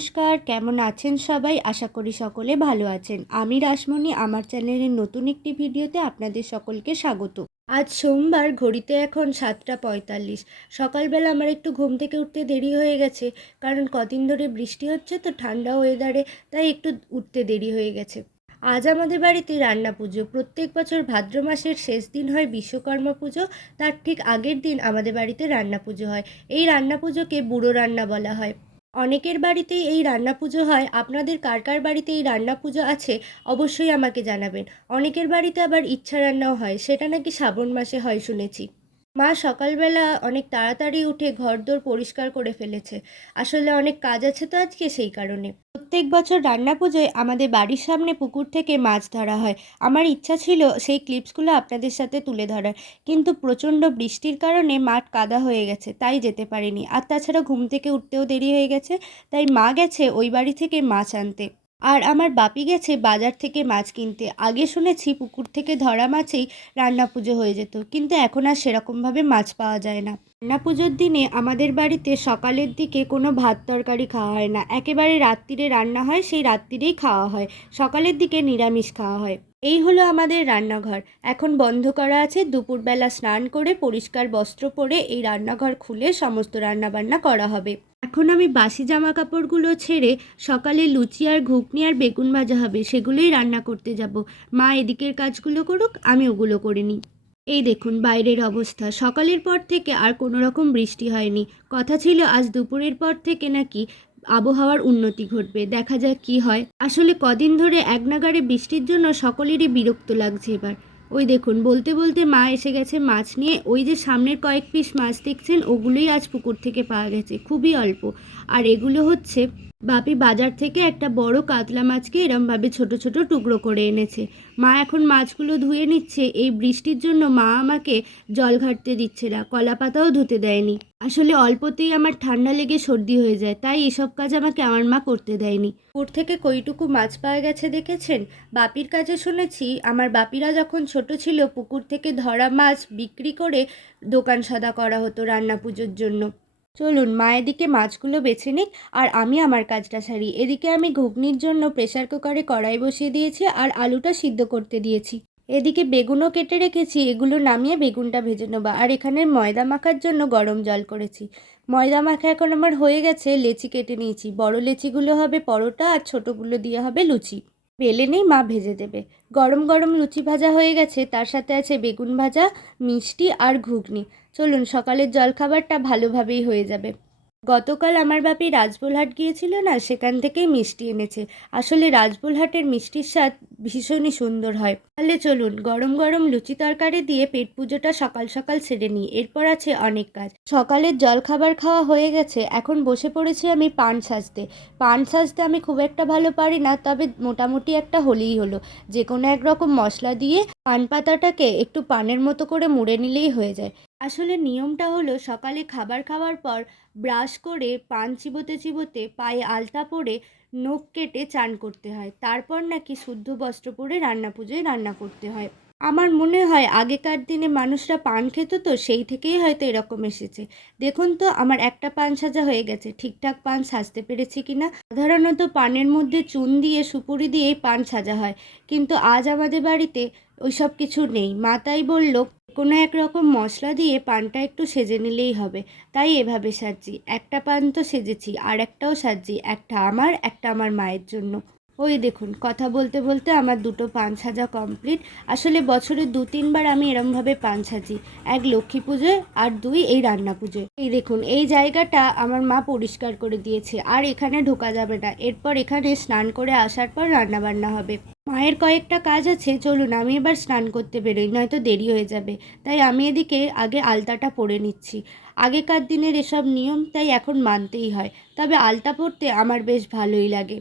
নমস্কার, কেমন আছেন সবাই? আশা করি সকলে ভালো আছেন। আমি রাসমণি, আমার চ্যানেলের নতুন একটি ভিডিওতে আপনাদের সকলকে স্বাগত। আজ সোমবার, ঘড়িতে এখন 7টা 45। সকালবেলা আমার একটু ঘুম থেকে উঠতে দেরি হয়ে গেছে, কারণ কদিন ধরে বৃষ্টি হচ্ছে তো ঠান্ডা ওয়েদারে, তাই একটু উঠতে দেরি হয়ে গেছে। আজ আমাদের বাড়িতে রান্না পুজো। প্রত্যেক বছর ভাদ্র মাসের শেষ দিন হয় বিশ্বকর্মা পুজো, তার ঠিক আগের দিন আমাদের বাড়িতে রান্না পুজো হয়। এই রান্না পুজোকে বুড়ো রান্না বলা হয়। অনেকের বাড়িতেই এই রান্না পুজো হয়। আপনাদের কার কার বাড়িতে এই রান্না পুজো আছে অবশ্যই আমাকে জানাবেন। অনেকের বাড়িতে আবার ইচ্ছা রান্নাও হয়, সেটা নাকি শ্রাবণ মাসে হয় শুনেছি। মা সকালবেলা অনেক তাড়াতাড়ি উঠে ঘরদোর পরিষ্কার করে ফেলেছে। আসলে অনেক কাজ আছে তো আজকে, সেই কারণে। প্রত্যেক বছর রান্না পুজোয় আমাদের বাড়ির সামনে পুকুর থেকে মাছ ধরা হয়। আমার ইচ্ছা ছিল সেই ক্লিপসগুলো আপনাদের সাথে তুলে ধরার, কিন্তু প্রচণ্ড বৃষ্টির কারণে মাঠ কাদা হয়ে গেছে, তাই যেতে পারিনি। আর তাছাড়া ঘুম থেকে উঠতেও দেরি হয়ে গেছে, তাই মা গেছে ওই বাড়ি থেকে মাছ আনতে। আর আমার বাপি গেছে বাজার থেকে মাছ কিনতে। আগে শুনেছি পুকুর থেকে ধরা মাছেই রান্না পুজো হয়ে যেত, কিন্তু এখন আর সেরকমভাবে মাছ পাওয়া যায় না। রান্না পুজোর দিনে আমাদের বাড়িতে সকালের দিকে কোনো ভাত তরকারি খাওয়া হয় না, একেবারে রাত্রিরে রান্না হয়, সেই রাত্রিরেই খাওয়া হয়। সকালের দিকে নিরামিষ খাওয়া হয়। এই হলো আমাদের রান্নাঘর। এখন বন্ধ করা আছে। দুপুরবেলা স্নান করে পরিষ্কার বস্ত্র পরে এই রান্নাঘর খুলে সমস্ত রান্নাবান্না করা হবে। এখন আমি বাসি জামা কাপড়গুলো ছেড়ে সকালে লুচি আর ঘুগনি আর বেগুন ভাজা হবে, সেগুলোই রান্না করতে যাব। মা এদিকের কাজগুলো করুক, আমি ওগুলো করে নিই। এই দেখুন বাইরের অবস্থা। সকালের পর থেকে আর কোনো রকম বৃষ্টি হয়নি। কথা ছিল আজ দুপুরের পর থেকে নাকি আবহাওয়ার উন্নতি ঘটবে। দেখা যাক কি হয়। আসলে কদিন ধরে একনাগাড়ে বৃষ্টির জন্য সকলেরই বিরক্ত লাগছে এবার। ওই দেখুন বলতে বলতে মা এসে গেছে মাছ নিয়ে। ওই যে সামনের কয়েক পিস মাছ দেখছেন, ওগুলোই আজ পুকুর থেকে পাওয়া গেছে, খুবই অল্প। আর এগুলো হচ্ছে বাপি বাজার থেকে একটা বড় কাতলা মাছকে এরমভাবে ছোট ছোট টুকরো করে এনেছে। মা এখন মাছগুলো ধুয়ে নিচ্ছে। এই বৃষ্টির জন্য মা আমাকে জল ঘাটতে দিচ্ছে না, কলা পাতাও ধুতে দেয়নি। আসলে অল্পতেই আমার ঠান্ডা লেগে সর্দি হয়ে যায়, তাই এসব কাজ আমাকে আমার মা করতে দেয়নি। পুকুর থেকে কইটুকু মাছ পাওয়া গেছে দেখেছেন? বাপির কাছে শুনেছি আমার বাপিরা যখন ছোট ছিল পুকুর থেকে ধরা মাছ বিক্রি করে দোকান সাদা করা হতো রান্না পুজোর জন্য। চলুন মা এদিকে মাছগুলো বেছে নিক, আর আমি আমার কাজটা সারি। এদিকে আমি ঘুগনির জন্য প্রেসার কুকারে কড়াই বসিয়ে দিয়েছি আর আলুটা সিদ্ধ করতে দিয়েছি। এদিকে বেগুনও কেটে রেখেছি, এগুলো নামিয়ে বেগুনটা ভেজে নেবো। আর এখানে ময়দা মাখার জন্য গরম জল করেছি। ময়দা মাখা এখন আমার হয়ে গেছে। লেচি কেটে নিয়েছি। বড় লেচিগুলো হবে পরোটা আর ছোটোগুলো দিয়ে হবে লুচি। বেলে নেই, মা ভেজে দেবে। গরম গরম লুচি ভাজা হয়ে গেছে, তার সাথে আছে বেগুন ভাজা, মিষ্টি আর ঘুগনি। চলুন সকালের জলখাবারটা ভালোভাবেই হয়ে যাবে। গতকাল আমার বাপি রাজবোলহাট গিয়েছিল না, সেখান থেকেই মিষ্টি এনেছে। আসলে রাজবোলহাটের মিষ্টির স্বাদ ভীষণই সুন্দর হয়। তাহলে চলুন গরম গরম লুচি তরকারি দিয়ে পেট পুজোটা সকাল সকাল সেরে নিই। এরপর আছে অনেক কাজ। সকালের জলখাবার খাওয়া হয়ে গেছে, এখন বসে পড়েছি আমি পান সাজতে। পান সাজতে আমি খুব একটা ভালো পারি না, তবে মোটামুটি একটা হলেই হলো। যে কোনো এক রকম মশলা দিয়ে পান পাতাটাকে একটু পানের মতো করে মুড়ে নিলেই হয়ে যায়। আসলে নিয়মটা হলো সকালে খাবার খাওয়ার পর ব্রাশ করে পান চিবোতে চিবোতে পায়ে আলতা পরে নখ কেটে চান করতে হয়, তারপর নাকি শুদ্ধ বস্ত্র পরে রান্না পুজোয় রান্না করতে হয়। আমার মনে হয় আগেকার দিনে মানুষরা পান খেত, তো সেই থেকেই হয়তো এরকম এসেছে। দেখুন তো আমার একটা পান সাজা হয়ে গেছে। ঠিকঠাক পান সাজতে পেরেছি কিনা। সাধারণত পানের মধ্যে চুন দিয়ে সুপুরি দিয়েই পান সাজা হয়, কিন্তু আজ আমাদের বাড়িতে ওইসব কিছু নেই। মা তাই বলল কোনো এক রকম মশলা দিয়ে পানটা একটু সেজে নিলেই হবে। তাই এভাবে সাজছি। একটা পান তো সেজেছি, আর একটাও সাজছি, একটা আমার, একটা আমার মায়ের জন্য। ওই দেখুন কথা বলতে বলতে আমার দুটো পান সাজা কমপ্লিট। আসলে বছরে 2-3 বার আমি এরমভাবে পান সাজি। এক লক্ষ্মী পুজোয় আর 2 এই রান্না পুজোয়। এই দেখুন এই জায়গাটা আমার মা পরিষ্কার করে দিয়েছে, আর এখানে ঢোকা যাবে না। এরপর এখানে স্নান করে আসার পর রান্না বান্না হবে। মায়ের কয়েকটা কাজ আছে, চলুন আমি এবার স্নান করতে বেরোই, নয়তো দেরি হয়ে যাবে। তাই আমি এদিকে আগে আলতাটা পরে নিচ্ছি। আগেকার দিনের এসব নিয়ম, তাই এখন মানতেই হয়। তবে আলতা পরতে আমার বেশ ভালোই লাগে।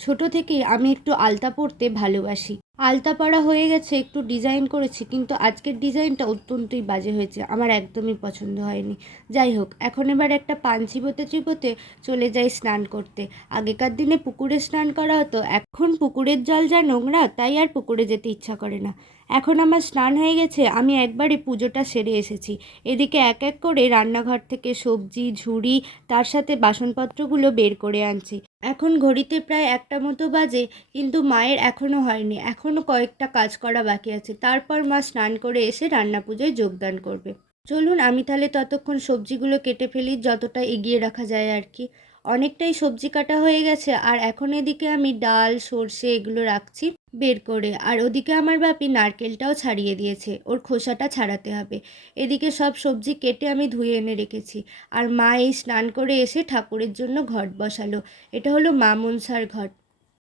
ছোট থেকেই আমি একটু আলতা পরতে ভালোবাসি। আলতা পরা হয়ে গেছে, একটু ডিজাইন করেছি, কিন্তু আজকের ডিজাইনটা অত্যন্তই বাজে হয়েছে, আমার একদমই পছন্দ হয়নি। যাই হোক, এখন এবার একটা পান চিবোতে চিবোতে চলে যাই স্নান করতে। আগেকার দিনে পুকুরে স্নান করা হতো, এখন পুকুরের জল যা নোংরা, তাই আর পুকুরে যেতে ইচ্ছা করে না। এখন আমার স্নান হয়ে গেছে, আমি একবারে পুজোটা সেরে এসেছি। এদিকে এক এক করে রান্নাঘর থেকে সবজি ঝুড়ি তার সাথে বাসনপত্রগুলো বের করে আনছি। এখন ঘড়িতে প্রায় ১টা মতো বাজে, কিন্তু মায়ের এখনও হয়নি। এখনও কয়েকটা কাজ করা বাকি আছে। তারপর মা স্নান করে এসে রান্না পুজোয় যোগদান করবে। চলুন আমি তাহলে ততক্ষণ সবজিগুলো কেটে ফেলি, যতটা এগিয়ে রাখা যায় আর কি। অনেকটাই সবজি কাটা হয়ে গেছে, আর এখন এদিকে আমি ডাল, সর্ষে এগুলো রাখছি বের করে। আর ওদিকে আমার বাপি নারকেলটাও ছাড়িয়ে দিয়েছে, ওর খোসাটা ছাড়াতে হবে। এদিকে সব সবজি কেটে আমি ধুয়ে এনে রেখেছি। আর মা এই স্নান করে এসে ঠাকুরের জন্য ঘট বসালো। এটা হলো মা মনসার ঘট।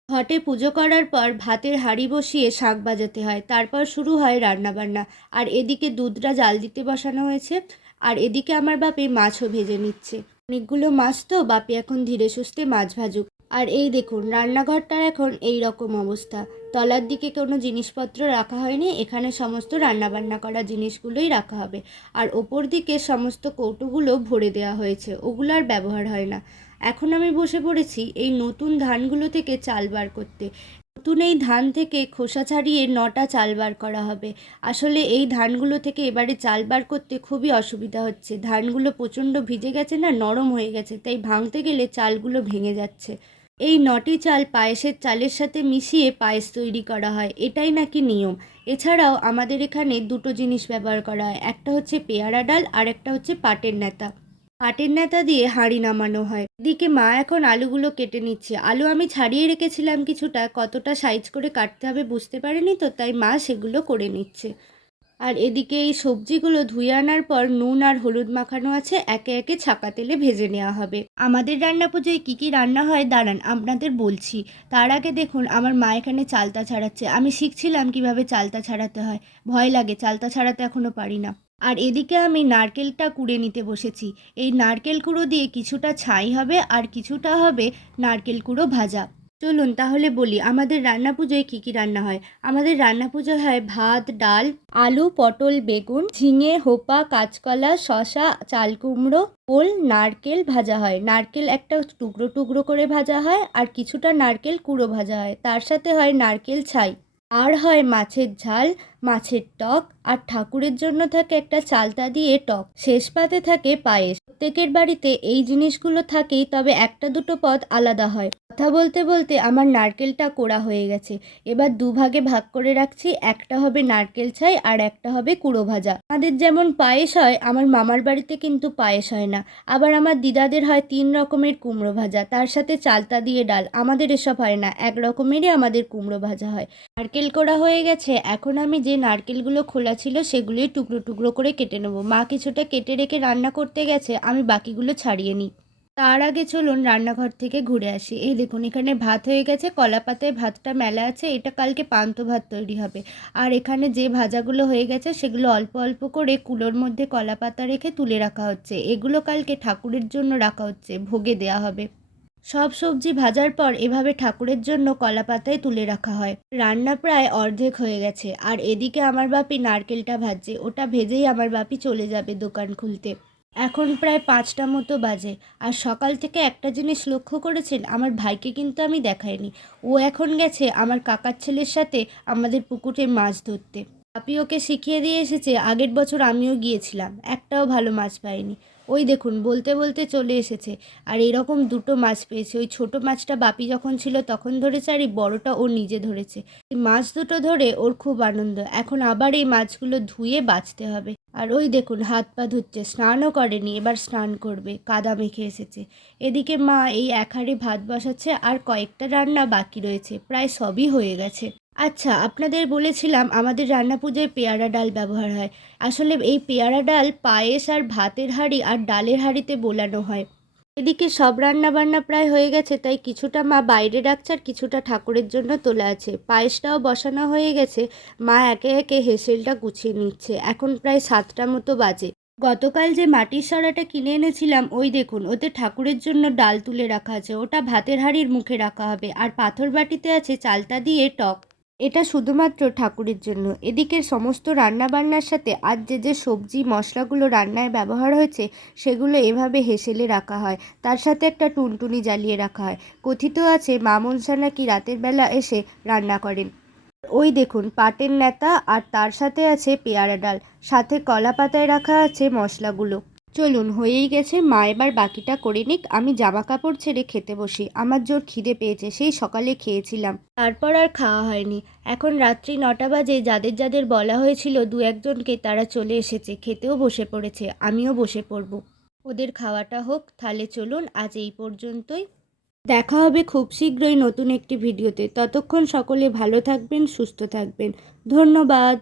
ঘটে পুজো করার পর ভাতের হাঁড়ি বসিয়ে শাঁখ বাজাতে হয়, তারপর শুরু হয় রান্নাবান্না। আর এদিকে দুধটা জাল দিতে বসানো হয়েছে। আর এদিকে আমার বাপি মাছও ভেজে নিচ্ছে। অনেকগুলো মাছ তো, বাপি এখন ধীরে সুস্থে মাছ ভাজুক। আর এই দেখুন রান্নাঘরটার এখন এই রকম অবস্থা। তলার দিকে কোনো জিনিসপত্র রাখা হয়নি, এখানে সমস্ত রান্নাবান্না করা জিনিসগুলোই রাখা হবে। আর ওপর দিকে সমস্ত কৌটোগুলো ভরে দেওয়া হয়েছে, ওগুলো আর ব্যবহার হয় না। এখন আমি বসে পড়েছি এই নতুন ধানগুলো থেকে চাল বার করতে। নতুন এই ধান থেকে খোসা ছাড়িয়ে 9টা চাল বার করা হবে। আসলে এই ধানগুলো থেকে এবারে চাল বার করতে খুবই অসুবিধা হচ্ছে। ধানগুলো প্রচণ্ড ভিজে গেছে না, নরম হয়ে গেছে, তাই ভাঙতে গেলে চালগুলো ভেঙে যাচ্ছে। এই 9টি চাল পায়েসের চালের সাথে মিশিয়ে পায়েস তৈরি করা হয়, এটাই নাকি নিয়ম। এছাড়াও আমাদের এখানে দুটো জিনিস ব্যবহার করা হয়, একটা হচ্ছে পেয়ারা ডাল আর একটা হচ্ছে পাটের নেতা। পাটের নেতা দিয়ে হাঁড়ি নামানো হয়। এদিকে মা এখন আলুগুলো কেটে নিচ্ছে। আলু আমি ছাড়িয়ে রেখেছিলাম কিছুটা, কতটা সাইজ করে কাটতে হবে বুঝতে পারিনি তো, তাই মা সেগুলো করে নিচ্ছে। আর এদিকে এই সবজিগুলো ধুয়ে আনার পর নুন আর হলুদ মাখানো আছে, একে একে ছাকা তেলে ভেজে নেওয়া হবে। আমাদের রান্না পুজোয় কী কী রান্না হয় দাঁড়ান আপনাদের বলছি। তার আগে দেখুন আমার মা এখানে চালতা ছাড়াচ্ছে। আমি শিখছিলাম কিভাবে চালতা ছাড়াতে হয়। ভয় লাগে, চালতা ছাড়াতে এখনও পারি না। আর এদিকে আমি নারকেলটা কুড়ে নিতে বসেছি। এই নারকেল কুড়ো দিয়ে কিছুটা ছাই হবে আর কিছুটা হবে নারকেল কুড়ো ভাজা। চলুন তাহলে বলি আমাদের রান্না পুজোয় কী কী রান্না হয়। আমাদের রান্না পুজোয় হয় ভাত, ডাল, আলু, পটল, বেগুন, ঝিঙে, হোপা, কাঁচকলা, শসা, চাল কুমড়ো, ওল, নারকেল ভাজা হয়। নারকেল একটা টুকরো টুকরো করে ভাজা হয়, আর কিছুটা নারকেল কুড়ো ভাজা হয়। তার সাথে হয় নারকেল ছাই। আর হয় মাছের ঝাল, মাছের টক, আর ঠাকুরের জন্য থাকে একটা চালতা দিয়ে টক। শেষ পাতে থাকে পায়েস। প্রত্যেকের বাড়িতে এই জিনিসগুলো থাকেই, তবে একটা দুটো পদ আলাদা হয়। কথা বলতে বলতে আমার নারকেলটা কোড়া হয়ে গেছে। এবার দুভাগে ভাগ করে রাখছি, একটা হবে নারকেল ছাই আর একটা হবে কুড়ো ভাজা। আমাদের যেমন পায়েস হয়, আমার মামার বাড়িতে কিন্তু পায়েস হয় না। আবার আমার দিদাদের হয় 3 রকমের কুমড়ো ভাজা, তার সাথে চালতা দিয়ে ডাল। আমাদের এসব হয় না, এক রকমেরই আমাদের কুমড়ো ভাজা হয়। নারকেল কোড়া হয়ে গেছে, এখন আমি যে নারকেলগুলো খোলা ছিল সেগুলোই টুকরো টুকরো করে কেটে নেবো। মা কিছুটা কেটে রেখে রান্না করতে গেছে, আমি বাকিগুলো ছাড়িয়ে নিই। তার আগে চলুন রান্নাঘর থেকে ঘুরে আসি। এই দেখুন এখানে ভাত হয়ে গেছে, কলা পাতায় ভাতটা মেলা আছে, এটা কালকে পান্তা ভাত তৈরি হবে। আর এখানে যে ভাজাগুলো হয়ে গেছে সেগুলো অল্প অল্প করে কুলোর মধ্যে কলা পাতা রেখে তুলে রাখা হচ্ছে। এগুলো কালকে ঠাকুরের জন্য রাখা হচ্ছে, ভোগে দেয়া হবে। সব সবজি ভাজার পর এভাবে ঠাকুরের জন্য কলা পাতায় তুলে রাখা হয়। রান্না প্রায় অর্ধেক হয়ে গেছে, আর এদিকে আমার বাপি নারকেলটা ভাজছে। ওটা ভেজেই আমার বাপি চলে যাবে দোকান খুলতে। এখন প্রায় 5টা মতো বাজে। আর সকাল থেকে একটা জিনিস লক্ষ্য করেছেন, আমার ভাইকে কিন্তু আমি দেখাইনি। ও এখন গেছে আমার কাকার ছেলের সাথে আমাদের পুকুরে মাছ ধরতে। বাপি ওকে শিখিয়ে দিয়ে এসেছে, আগের বছর আমিও গিয়েছিলাম, একটাও ভালো মাছ পাইনি। ওই দেখুন বলতে বলতে চলে এসেছে। আর এরকম দুটো মাছ পেয়েছে। ওই ছোট মাছটা বাপি যখন ছিল তখন ধরেছে, আর এই বড়টা ও নিজে ধরেছে। এই মাছ দুটো ধরে ওর খুব আনন্দ। এখন আবার এই মাছগুলো ধুয়ে বাছতে হবে। আর ওই দেখুন হাত পা ধুচ্ছে, স্নানও করেনি, এবার স্নান করবে, কাদা মেখে এসেছে। এদিকে মা এই এক হাঁড়ি ভাত বসাচ্ছে, আর কয়েকটা রান্না বাকি রয়েছে, প্রায় সবই হয়ে গেছে। আচ্ছা আপনাদের বলেছিলাম আমাদের রান্না পুজোয় পেয়ারা ডাল ব্যবহার হয়। আসলে এই পেয়ারা ডাল পায়েস আর ভাতের হাঁড়ি আর ডালের হাঁড়িতে বোলানো হয়। এদিকে সব রান্না বান্না প্রায় হয়ে গেছে, তাই কিছুটা মা বাইরে রাখছে আর কিছুটা ঠাকুরের জন্য তোলা আছে। পায়েসটাও বসানো হয়ে গেছে। মা একে একে হেসেলটা গুছিয়ে নিচ্ছে। এখন প্রায় 7টা মতো বাজে। গতকাল যে মাটির সরাটা কিনে এনেছিলাম, ওই দেখুন ওতে ঠাকুরের জন্য ডাল তুলে রাখা আছে, ওটা ভাতের হাঁড়ির মুখে রাখা হবে। আর পাথর বাটিতে আছে চালতা দিয়ে টক, এটা শুধুমাত্র ঠাকুরের জন্য। এদিকে সমস্ত রান্না বান্নার সাথে আজ যে যে সবজি মশলাগুলো রান্নায় ব্যবহার হয়েছে সেগুলো এভাবে হেসেলে রাখা হয়। তার সাথে একটা টুনটুনি জ্বালিয়ে রাখা হয়। কথিত আছে মা মনসা নাকি রাতের বেলা এসে রান্না করেন। ওই দেখুন পাটের নেতা, আর তার সাথে আছে পেয়ারা ডাল, সাথে কলা পাতায় রাখা আছে মশলাগুলো। চলুন, হয়েই গেছে, মা এবার বাকিটা করে নিক, আমি জামা কাপড় ছেড়ে খেতে বসি। আমার জোর খিদে পেয়েছে, সেই সকালে খেয়েছিলাম, তারপর আর খাওয়া হয়নি। এখন রাত্রি 9টা বাজে। যাদের যাদের বলা হয়েছিল দু একজনকে, তারা চলে এসেছে, খেতেও বসে পড়েছে, আমিও বসে পড়ব। ওদের খাওয়াটা হোক। তাহলে চলুন, আজ এই পর্যন্তই। দেখা হবে খুব শীঘ্রই নতুন একটি ভিডিওতে। ততক্ষণ সকলে ভালো থাকবেন, সুস্থ থাকবেন। ধন্যবাদ।